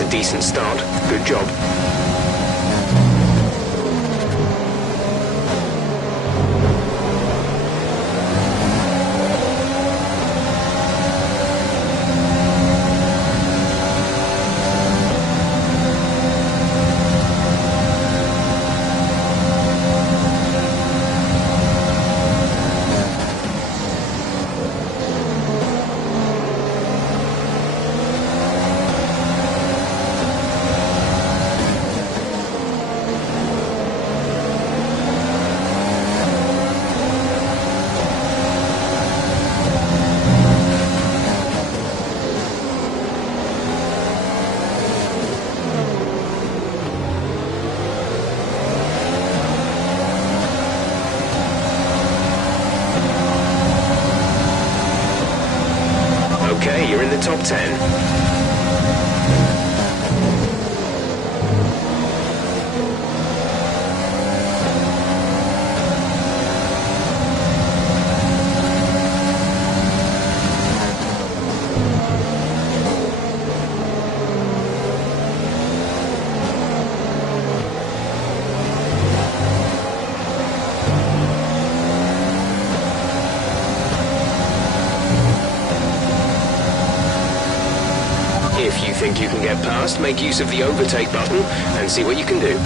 That's a decent start. Good job. Okay, you're in the top 10. If you think you can get past, make use of the overtake button and see what you can do.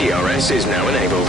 DRS is now enabled.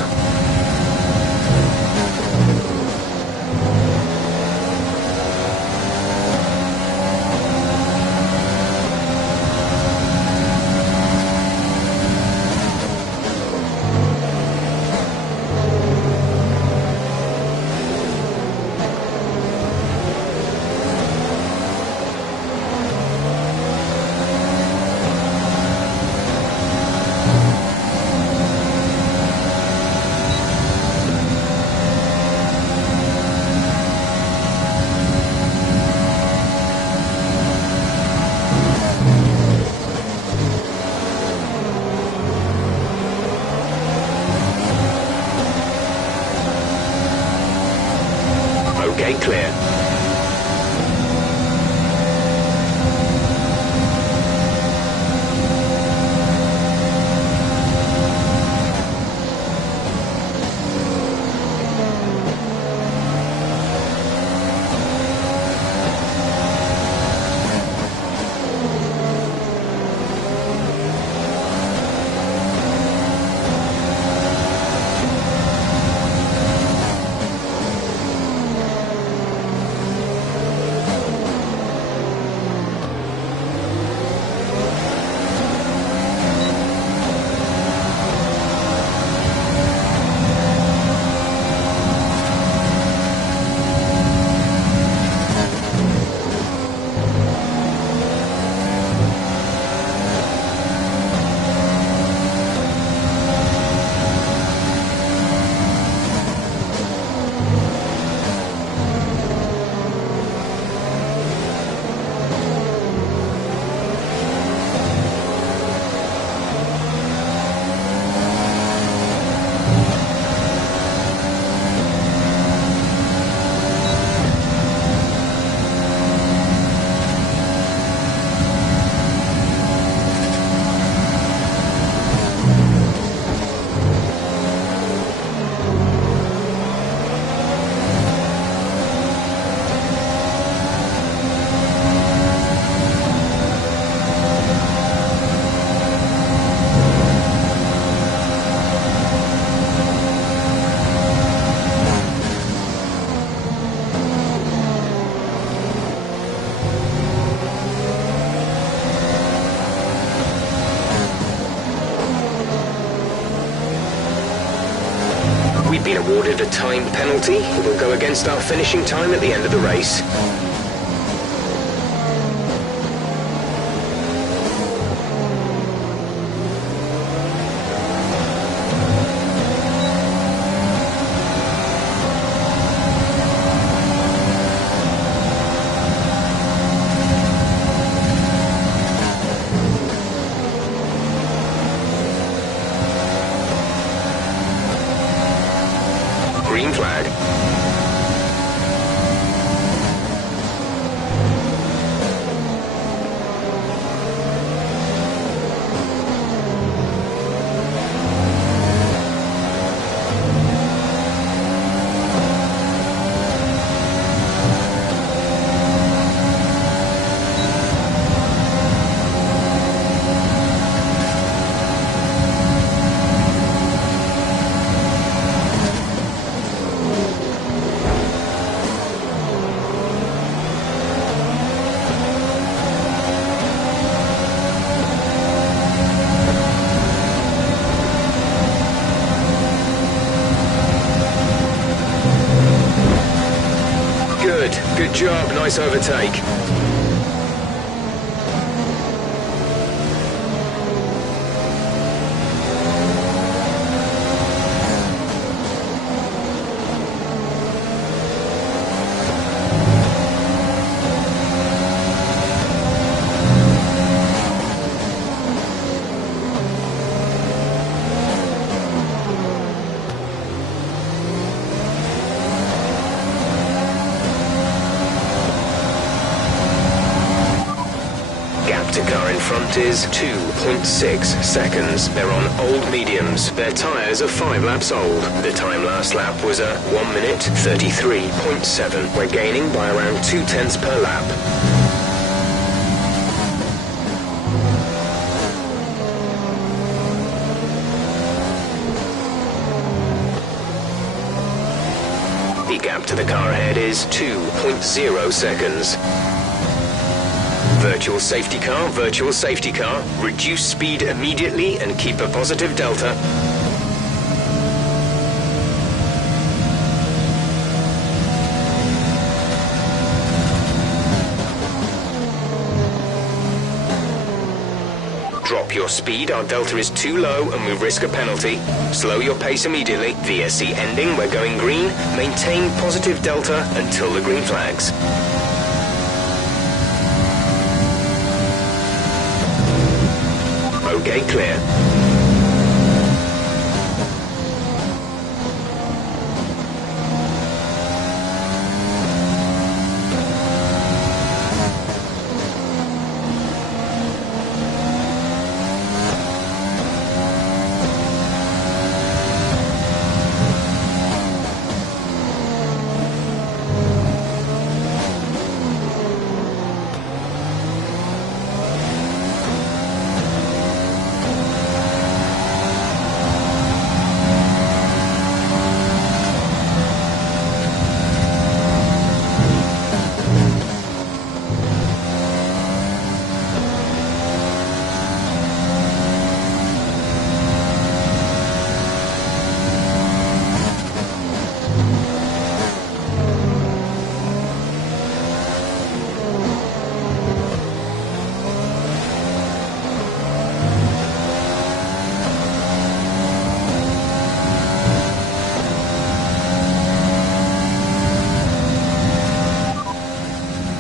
We've been awarded a time penalty. It will go against our finishing time at the end of the race. Green flag. Good job, nice overtake. To car in front is 2.6 seconds. They're on old mediums. Their tyres are 5 laps old. The time last lap was a 1 minute 33.7. We're gaining by around 0.2 per lap. The gap to the car ahead is 2.0 seconds. Virtual safety car, reduce speed immediately and keep a positive delta. Drop your speed, our delta is too low and we risk a penalty. Slow your pace immediately. VSC ending, we're going green. Maintain positive delta until the green flags. Okay, clear.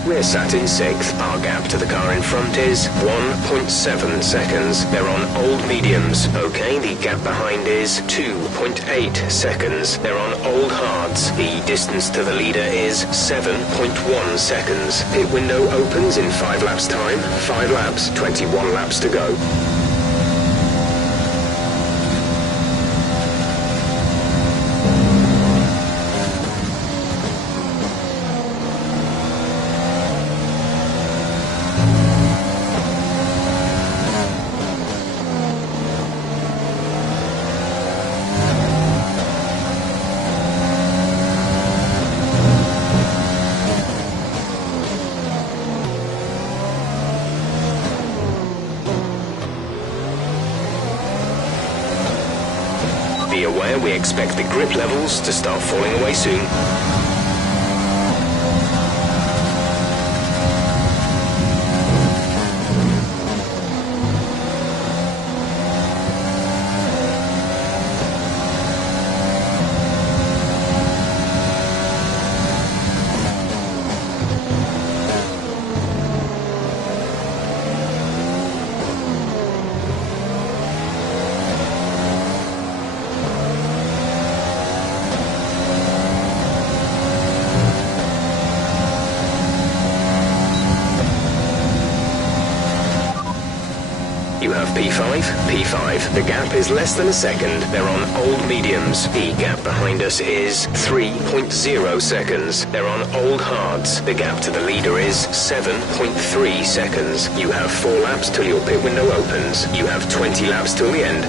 We're sat in 6th. Our gap to the car in front is 1.7 seconds. They're on old mediums. Okay, the gap behind is 2.8 seconds. They're on old hards. The distance to the leader is 7.1 seconds. Pit window opens in 5 laps time. 5 laps, 21 laps to go. Be aware we expect the grip levels to start falling away soon. You have P5, P5. The gap is less than a second. They're on old mediums. The gap behind us is 3.0 seconds. They're on old hards. The gap to the leader is 7.3 seconds. You have 4 laps till your pit window opens. You have 20 laps till the end.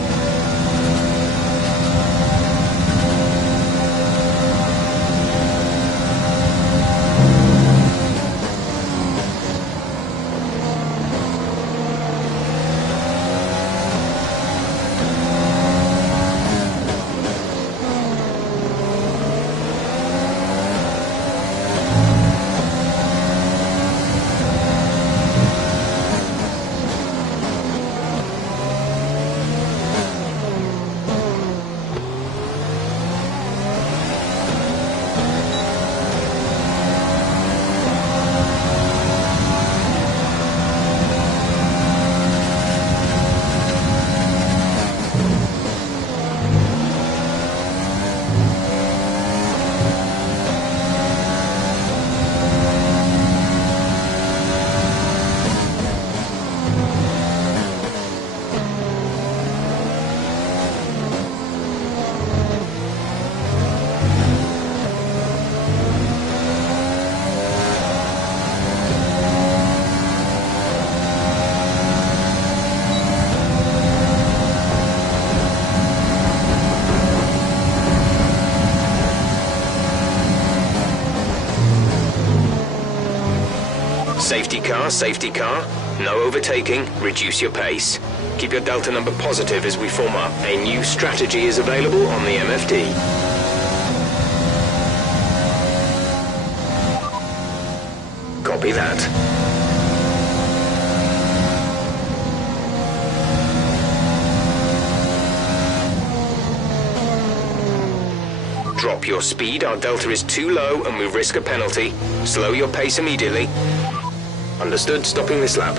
Safety car. No overtaking. Reduce your pace. Keep your delta number positive as we form up. A new strategy is available on the MFD. Copy that. Drop your speed. Our delta is too low and we risk a penalty. Slow your pace immediately. Understood, stopping this lap.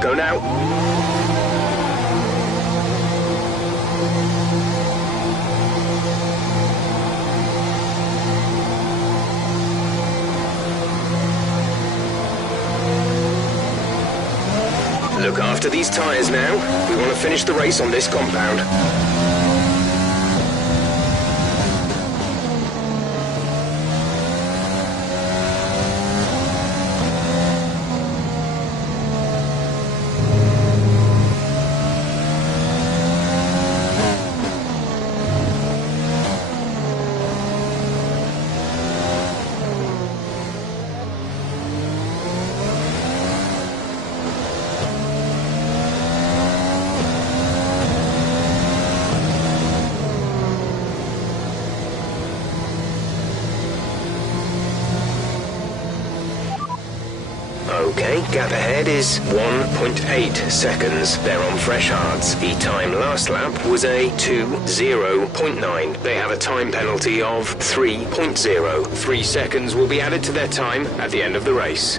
Go now. Look after these tyres now. We want to finish the race on this compound. Okay, gap ahead is 1.8 seconds. They're on fresh hards. The time last lap was a 2:0.9. They have a time penalty of 3.0. 3 seconds will be added to their time at the end of the race.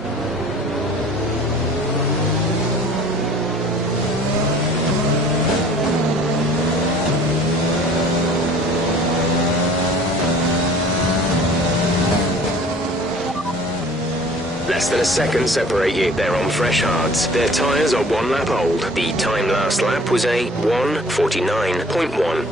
less than a second separate you. They're on fresh hards. Their tyres are 1 lap old. The time last lap was a 1:49.1.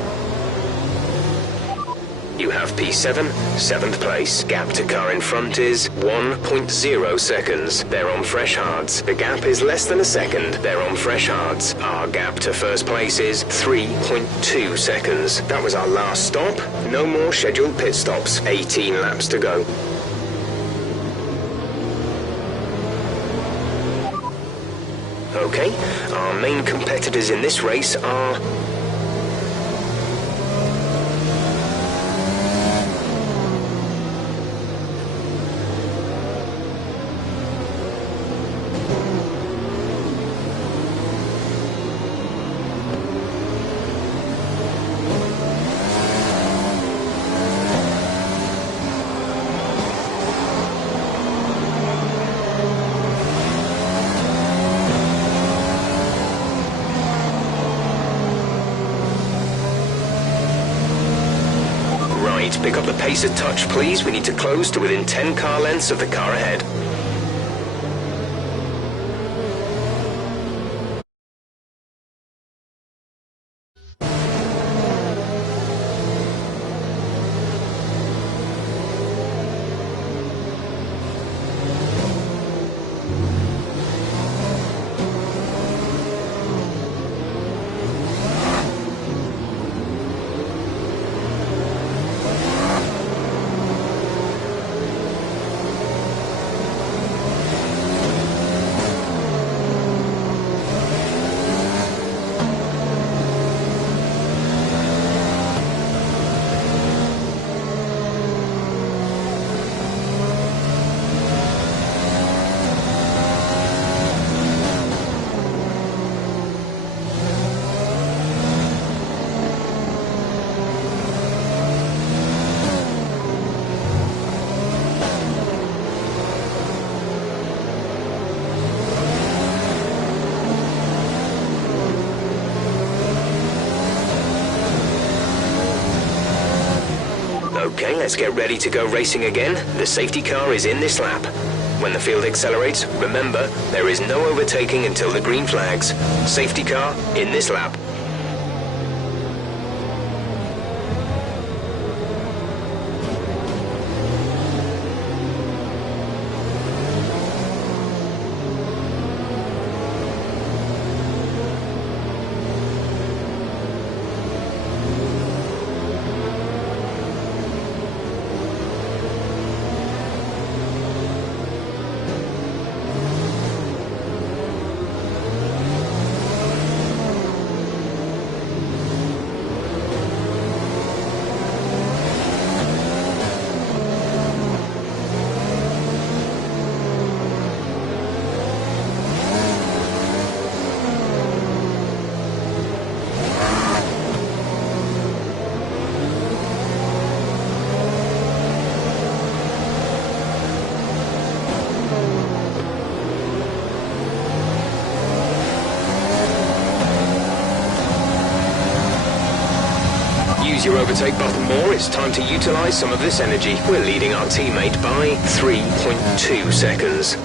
You have P7, 7th place. Gap to car in front is 1.0 seconds. They're on fresh hards. The gap is less than a second. They're on fresh hards. Our gap to first place is 3.2 seconds. That was our last stop. No more scheduled pit stops. 18 laps to go. Okay, our main competitors in this race are pick up the pace a touch, please. We need to close to within 10 car lengths of the car ahead. Okay, let's get ready to go racing again. The safety car is in this lap. When the field accelerates, remember, there is no overtaking until the green flags. Safety car in this lap. Use your overtake button more. It's time to utilize some of this energy. We're leading our teammate by 3.2 seconds.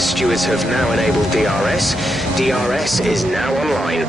The stewards have now enabled DRS. DRS is now online.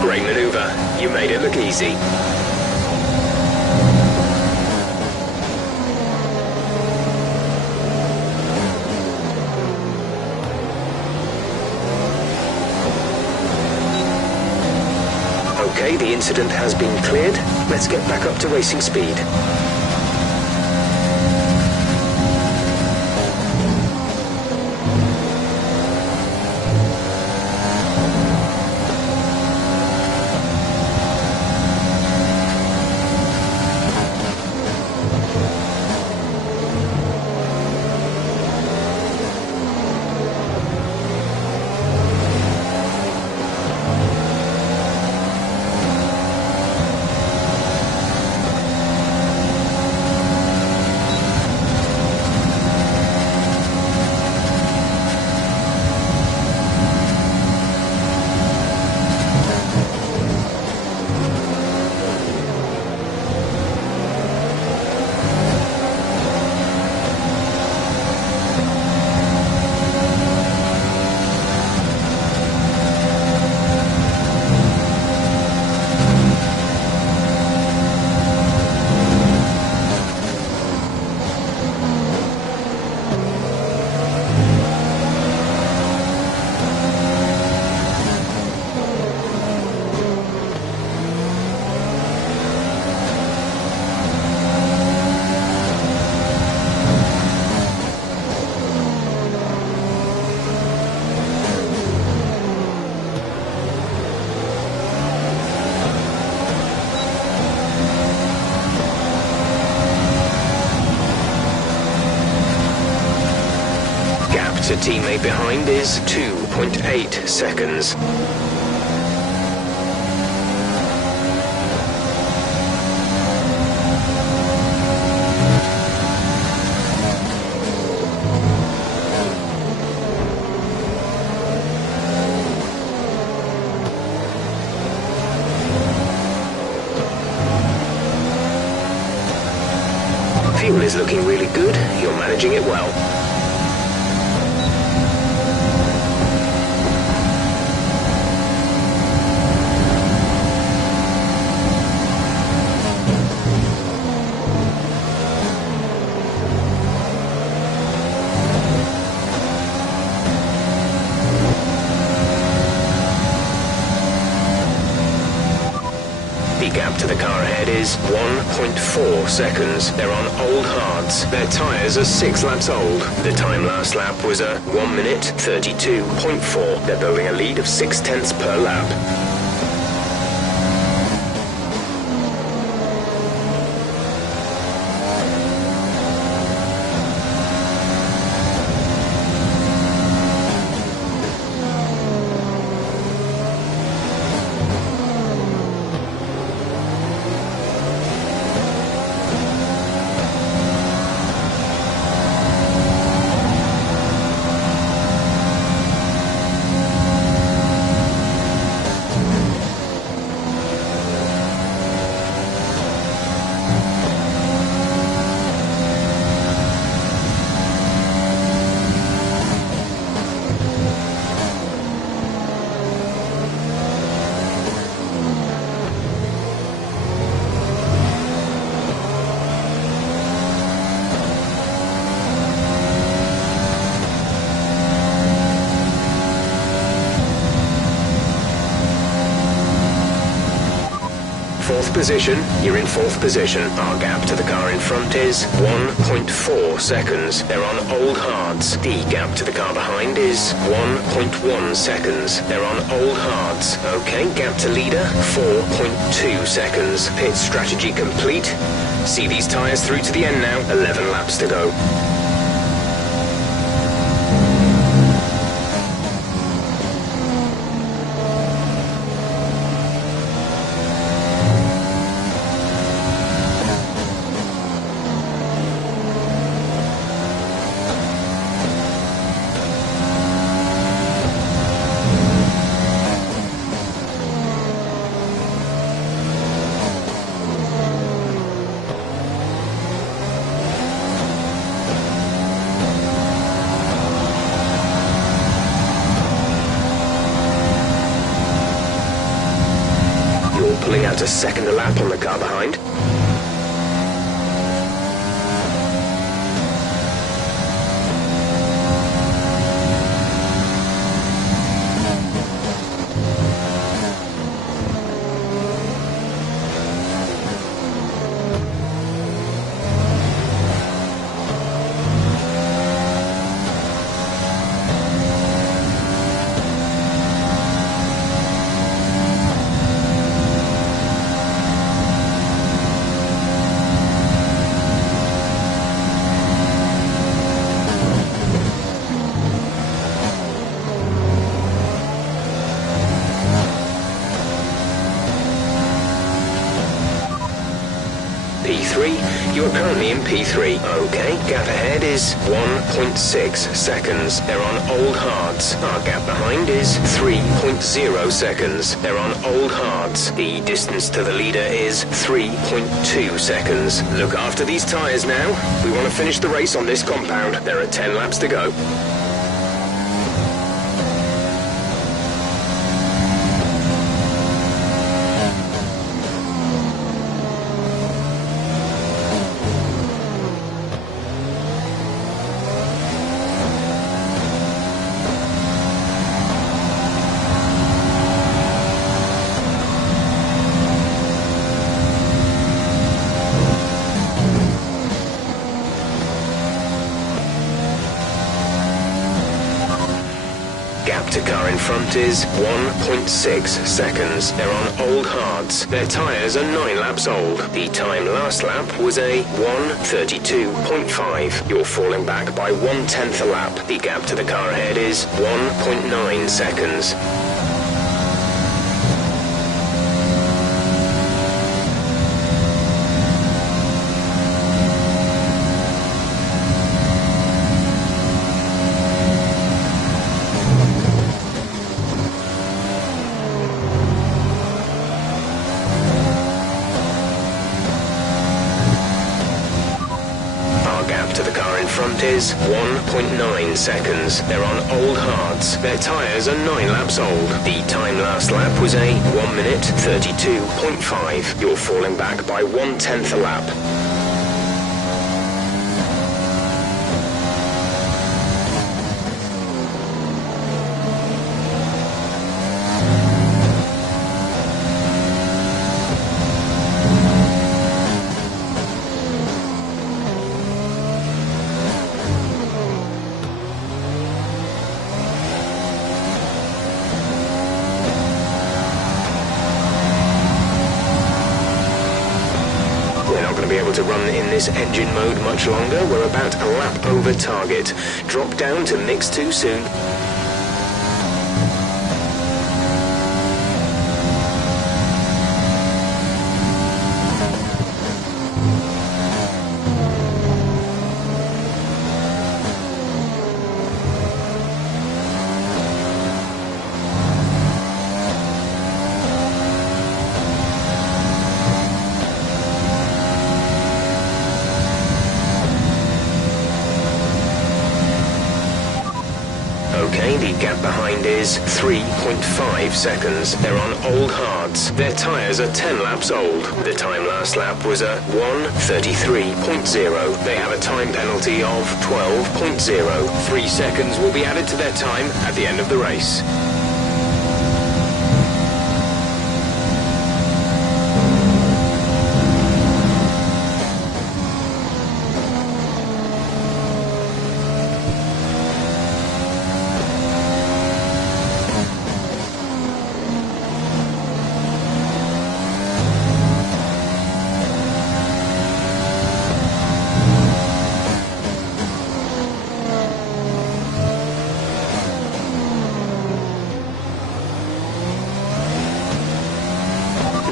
Great maneuver. You made it look easy. Okay, the incident has been cleared. Let's get back up to racing speed. To teammate behind is 2.8 seconds. Fuel is looking really good. You're managing it well. The gap to the car ahead is 1.4 seconds. They're on old hards. Their tyres are 6 laps old. The time last lap was a 1 minute 32.4. They're building a lead of 0.6 per lap. position, you're in 4th position. Our gap to the car in front is 1.4 seconds. They're on old hards. The gap to the car behind is 1.1 seconds. They're on old hards. Okay, gap to leader, 4.2 seconds. Pit strategy complete. See these tyres through to the end now. 11 laps to go. Pulling out a second a lap on the car behind. P3, you are currently in P3. Okay, gap ahead is 1.6 seconds. They're on old hards. Our gap behind is 3.0 seconds. They're on old hards. The distance to the leader is 3.2 seconds. Look after these tyres now. We want to finish the race on this compound. There are 10 laps to go. Gap to car in front is 1.6 seconds. They're on old hards. Their tyres are 9 laps old. The time last lap was a 1:32.5. You're falling back by 1/10 a lap. The gap to the car ahead is 1.9 seconds. To the car in front is 1.9 seconds. They're on old hards. Their tyres are 9 laps old. The time last lap was a 1:32.5. You're falling back by 1/10 a lap. Be able to run in this engine mode much longer. We're about a lap over target. Drop down to mix too soon. Okay, the gap behind is 3.5 seconds. They're on old hards. Their tyres are 10 laps old. The time last lap was a 1:33.0. They have a time penalty of 12.0. 3 seconds will be added to their time at the end of the race.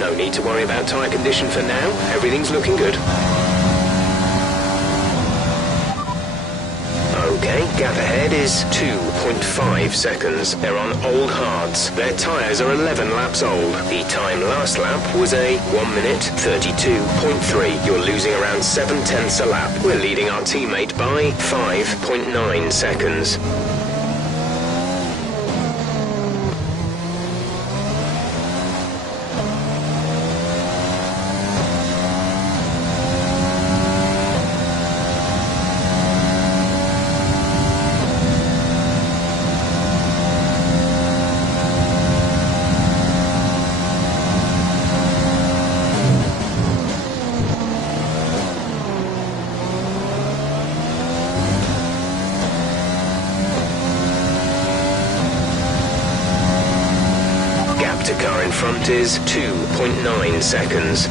No need to worry about tyre condition for now. Everything's looking good. Okay, gap ahead is 2.5 seconds. They're on old hards. Their tyres are 11 laps old. The time last lap was a 1 minute 32.3. You're losing around 7/10 a lap. We're leading our teammate by 5.9 seconds. To car in front is 2.9 seconds.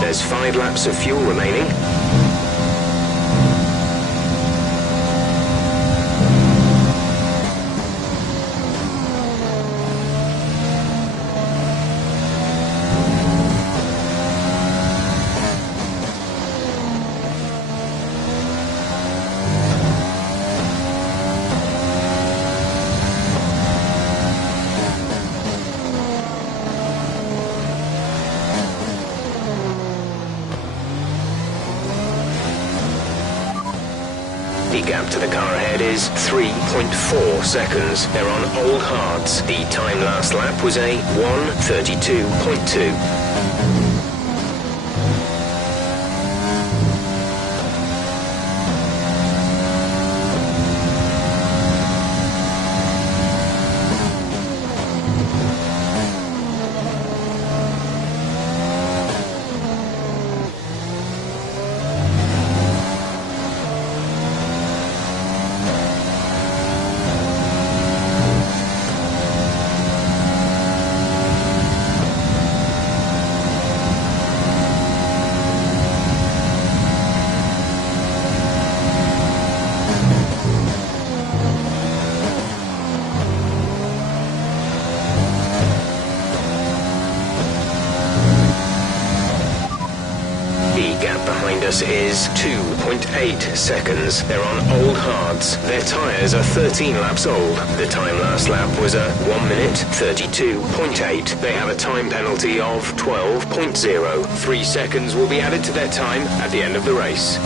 There's 5 laps of fuel remaining. The gap to the car ahead is 3.4 seconds. They're on old hards. The time last lap was a 1:32.2. Behind us is 2.8 seconds. They're on old hards. Their tyres are 13 laps old. The time last lap was a 1 minute 32.8. They have a time penalty of 12.0. 3 seconds will be added to their time at the end of the race.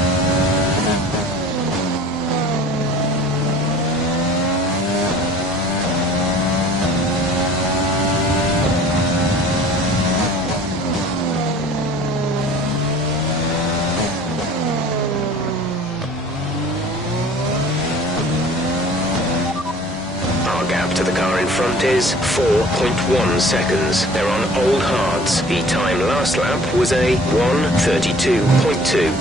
Gap to the car in front is 4.1 seconds. They're on old hards. The time last lap was a 1:32.2.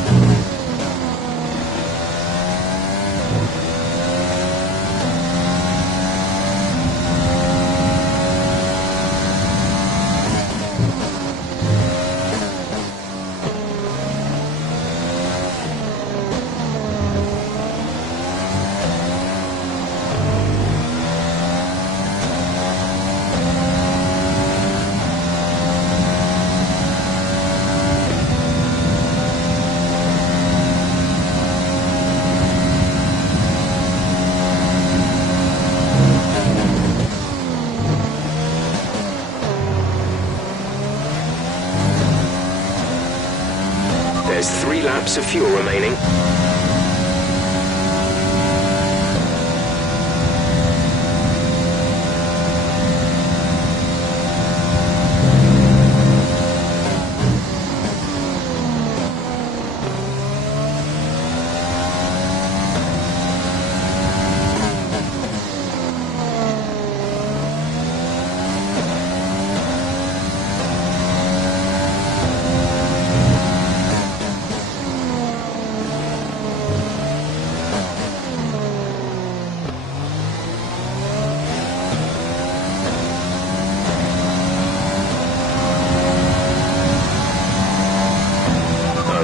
advise 3 laps of fuel remaining.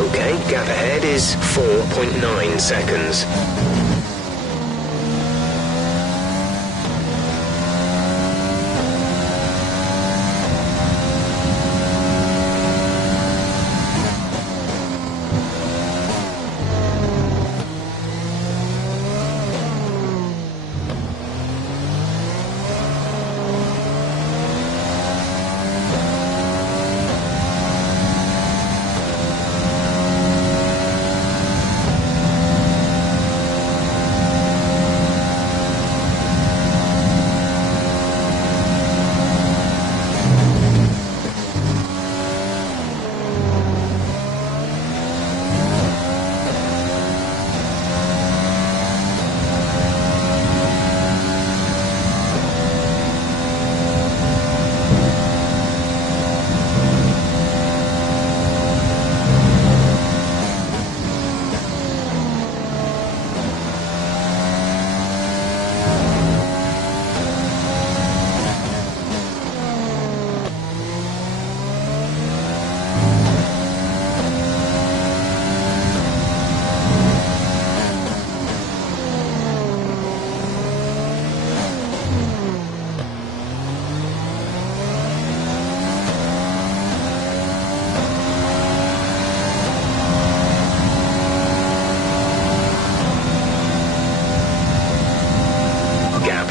Okay, gap ahead is 4.9 seconds.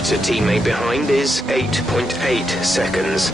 To teammate behind is 8.8 seconds.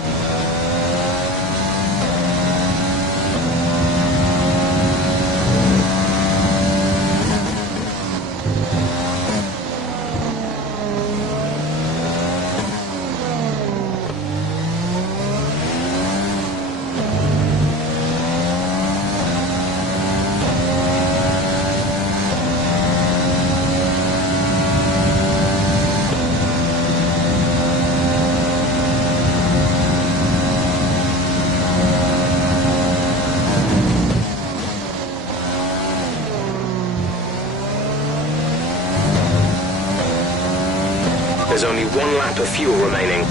There's only 1 lap of fuel remaining.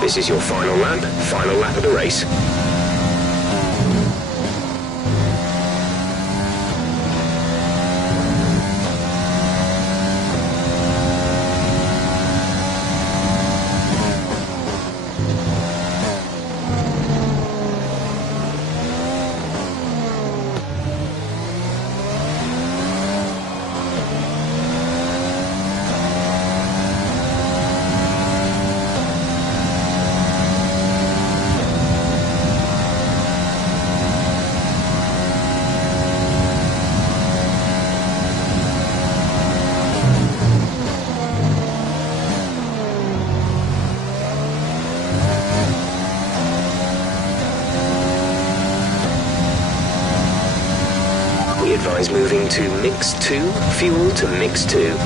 This is your final lap of the race. We advise moving to mix 2, fuel to mix 2.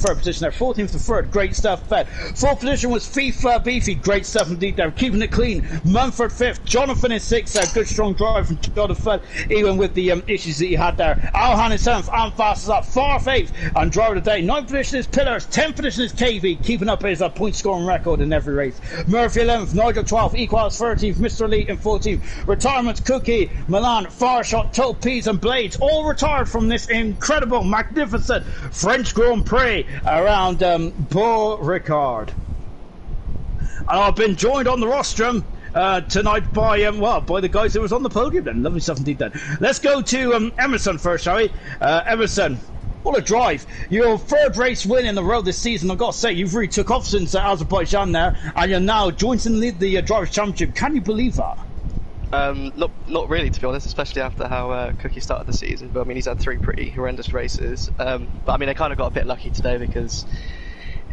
third position there. 14th to third, great stuff. Fourth position was FIFA Beefy, great stuff indeed there. Keeping it clean, Mumford fifth, Jonathan is sixth there. Good strong drive from Jonathan, even with the issues that he had there. Alhan is seventh, and fast as up. Farf eighth, and driver of the day. Ninth position is Pillars, 10th position is KV, keeping up his point scoring record in every race. Murphy 11th, Nigel 12th, Equals 13th, Mr. Elite in 14th. Retirement Cookie, Milan, Farshot, Toe Peas and Blades, all retired from this incredible, magnificent French Grand Prix around Beau Ricard. And I've been joined on the rostrum tonight by by the guys that was on the podium then. Lovely stuff indeed then. Let's go to Emerson first, shall we? Emerson, what a drive. Your third race win in the road this season. I've got to say, you've really took off since Azerbaijan there, and you're now joined in the Drivers' Championship. Can you believe that? Not really, to be honest, especially after how Cookie started the season. But I mean, he's had 3 pretty horrendous races. But I mean, I kind of got a bit lucky today because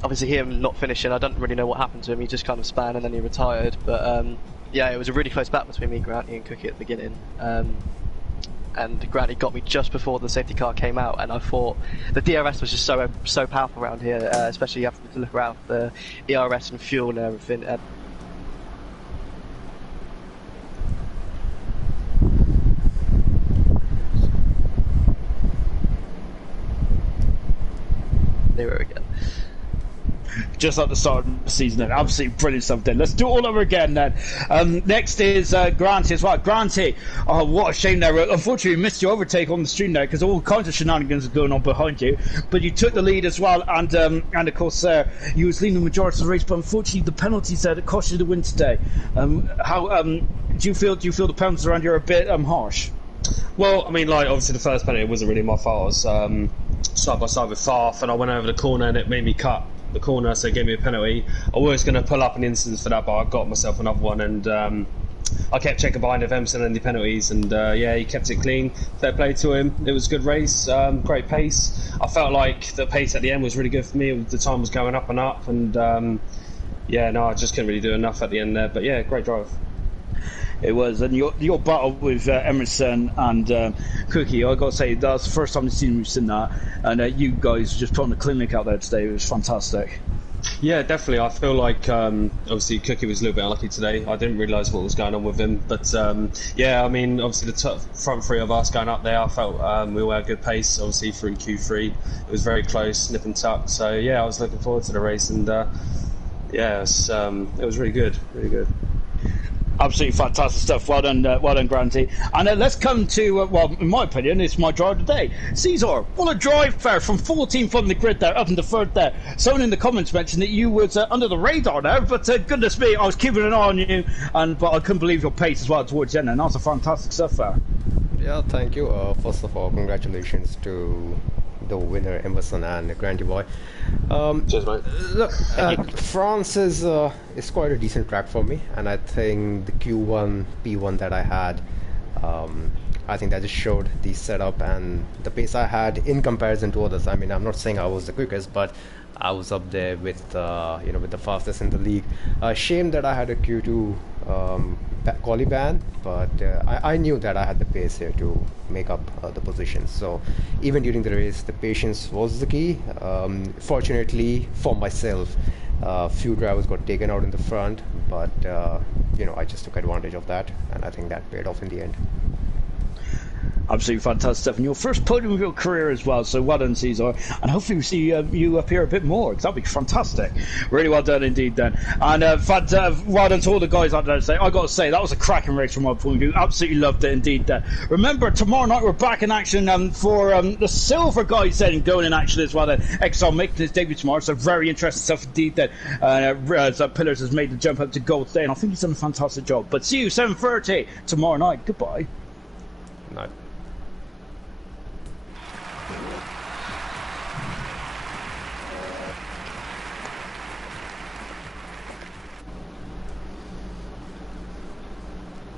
obviously him not finishing, I don't really know what happened to him. He just kind of span and then he retired. But yeah, it was a really close battle between me, Granty, and Cookie at the beginning. And Granty got me just before the safety car came out, and I thought the DRS was just so powerful around here, especially having to look around the ERS and fuel and everything. There again. Just at the start of the season then. Absolutely brilliant stuff then. Let's do it all over again then. Next is Granty as well. Granty, oh, what a shame there. Unfortunately, we missed your overtake on the stream there because all kinds of shenanigans are going on behind you. But you took the lead as well, and of course you was leading the majority of the race, but unfortunately the penalties that cost you the win today. How do you feel the penalties around here are a bit harsh? Well, I mean, like, obviously the first penalty wasn't really my fault. I was side by side with Farf, and I went over the corner and it made me cut the corner, so it gave me a penalty. I was going to pull up an instance for that, but I got myself another one, and I kept checking behind if Emerson had any penalties, and yeah, he kept it clean. Fair play to him. It was a good race, great pace. I felt like the pace at the end was really good for me. The time was going up and up, and yeah, no, I just couldn't really do enough at the end there, but yeah, great drive. It was, and your battle with Emerson and Cookie, I got to say, that's the first time we've seen that, and you guys just put on a clinic out there today. It was fantastic. Yeah, definitely. I feel like obviously Cookie was a little bit unlucky today. I didn't realise what was going on with him, but yeah, I mean, obviously the front three of us going up there, I felt we were at a good pace. Obviously through Q3, it was very close, nip and tuck. So yeah, I was looking forward to the race, and yeah, it was really good, really good. Absolutely fantastic stuff. Well done, Granty. And let's come to, well, in my opinion, it's my drive today. Seasor, what a drive there from 14th on the grid there, up in the third there. Someone in the comments mentioned that you was under the radar there, but goodness me, I was keeping an eye on you, but I couldn't believe your pace as well towards the end, and that's a fantastic stuff there. Yeah, thank you. First of all, congratulations to the winner, Emerson and Granty Boy. Cheers, mate. Look, France is quite a decent track for me, and I think the Q1, P1 that I had, I think that just showed the setup and the pace I had in comparison to others. I mean, I'm not saying I was the quickest, but I was up there with with the fastest in the league. Shame that I had a Q2 quali ban, but I knew that I had the pace here to make up the positions. So even during the race, the patience was the key. Fortunately for myself, few drivers got taken out in the front, but I just took advantage of that, and I think that paid off in the end. Absolutely fantastic stuff, and your first podium of your career as well, so well done, Seasor, and hopefully we see you up here a bit more, because that'd be fantastic. Really well done indeed then. And well done to all the guys out there today. I got to say, that was a cracking race from my point of view. Absolutely loved it indeed then. Remember, tomorrow night we're back in action for the silver guys then going in action as well then. XR making his debut tomorrow, so very interesting stuff indeed then. Pillars has made the jump up to gold today, and I think he's done a fantastic job. But see you 7:30 tomorrow night. Goodbye.